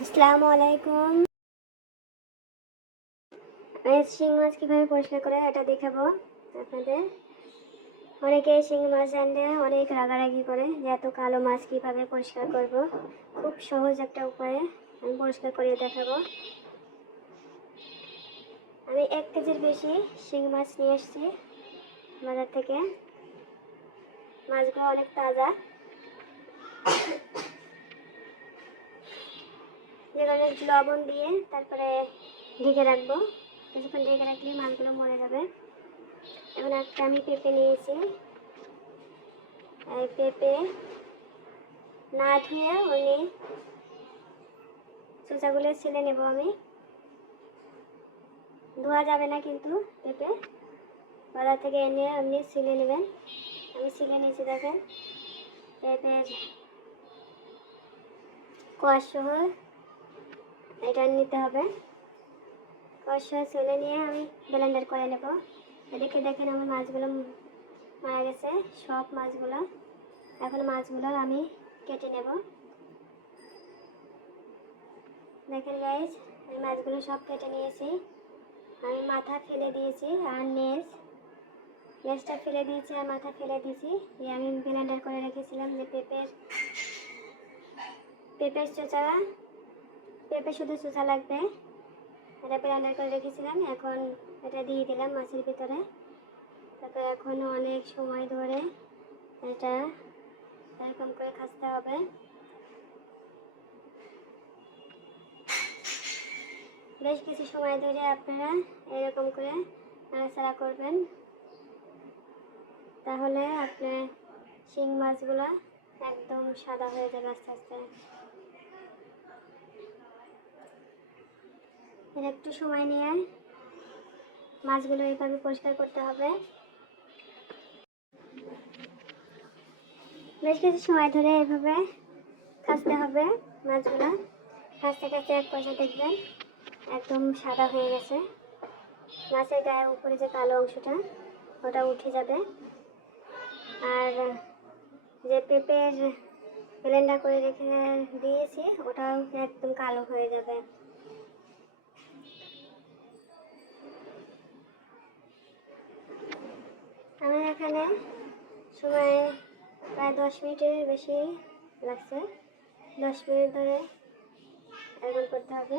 আসসালামু আলাইকুম। আমি শিং মাছ কীভাবে পরিষ্কার করে এটা দেখাবো আপনাদের। অনেকে শিং মাছ আনলে অনেক রাগারাগি করে যে এত কালো মাছ কীভাবে পরিষ্কার করব। খুব সহজ একটা উপায়ে আমি পরিষ্কার করে দেখাবো। আমি 1 কেজির বেশি শিং মাছ নিয়ে এসেছি বাজার থেকে। মাছগুলো অনেক তাজা। যেখানে লবণ দিয়ে তারপরে ঢেকে রাখবো। কিছুক্ষণ ঢেকে রাখলে মাছগুলো মরে যাবে। এখন একটা আমি পেঁপে নিয়েছি। এই পেঁপে না ধুয়ে ওই চোচাগুলো ছিলে নেব আমি। ধোয়া যাবে না কিন্তু পেঁপে বাজার থেকে এনে আপনি ছিলে নেবেন। আমি ছিলে নিয়েছি, দেখেন পেঁপের কোয়াশসহ এটা নিতে হবে। কোয়াশসহ ছিলে নিয়ে আমি ব্লেন্ডার করে নেব। এদিকে দেখেন আমার মাছগুলো মারা গেছে, সব মাছগুলো। এখন মাছগুলো আমি কেটে নেব। দেখেন গাইস, আমি মাছগুলো সব কেটে নিয়েছি। আমি মাথা ফেলে দিয়েছি আর লেজটা ফেলে দিয়েছি আর মাথা ফেলে দিয়েছি। দিয়ে আমি ব্লেন্ডার করে রেখেছিলাম যে পেঁপের চোচা, পেঁপে শুধু চোচা লাগবে, এটা ব্লেন্ডার করে রেখেছিলাম। এখন এটা দিয়ে দিলাম মাছের ভিতরে। তারপরে এখন অনেক সময় ধরে এটা এরকম করে খাসতে হবে। বেশ কিছু সময় ধরে আপনারা এরকম করে নাড়াচাড়া করবেন, তাহলে আপনার শিং মাছগুলো একদম সাদা হয়ে যাবে আস্তে আস্তে। এর একটু সময় নিয়ে মাছগুলো এইভাবে পরিষ্কার করতে হবে। বেশ কিছু সময় ধরে এইভাবে কাচতে হবে মাছগুলো। কাচতে কাচতে এক পর্যায়ে দেখবেন একদম সাদা হয়ে গেছে। মাছের গায়ের উপরে যে কালো অংশটা ওটা উঠে যাবে। আর যে পেঁপের ব্লেন্ডার করে রেখে দিয়েছি ওটাও একদম কালো হয়ে যাবে। আমার এখানে সময় প্রায় 10 মিনিটের বেশি লাগছে। 10 মিনিট ধরে এরকম করতে হবে।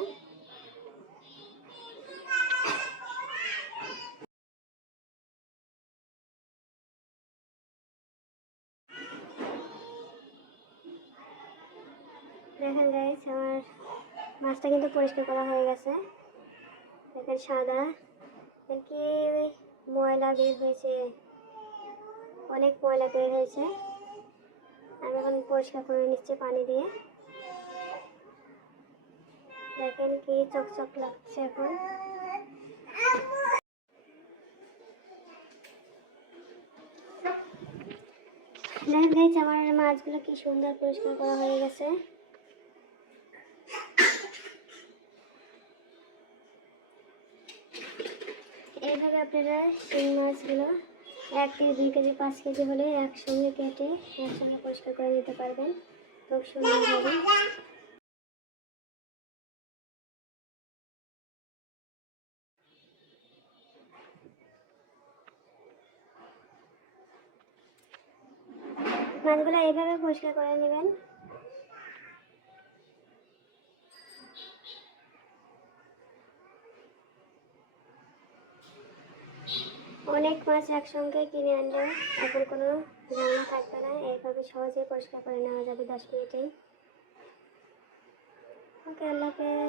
দেখেন গাইস, আমার মাছটা কিন্তু পরিষ্কার করা হয়ে গেছে। দেখেন সাদা, কি ময়লা বের হয়েছে, অনেক ময়লা বের হয়েছে। আমি এখন পরিষ্কার করে নিচ্ছি পানি দিয়ে। দেখেন কি চকচক লাগছে এখন। দেখেন গাইস, আমার মাছগুলো কি সুন্দর পরিষ্কার করা হয়ে গেছে। এইভাবে আপনারা শিং মাছগুলো 1 কেজি, 2 কেজি, 5 কেজি হলে একসঙ্গে কেটে একসঙ্গে পরিষ্কার করে নিতে পারবেন, খুব সুন্দর হবে। মাছগুলো এইভাবে পরিষ্কার করে নেবেন। অনেক মাছ একসঙ্গে কিনে আনলে এখন কোনো ঝামেলা থাকবে না, এইভাবে সহজেই পরিষ্কার করে নেওয়া যাবে 10 মিনিটেই। ওকে, আল্লাহ হাফেজ।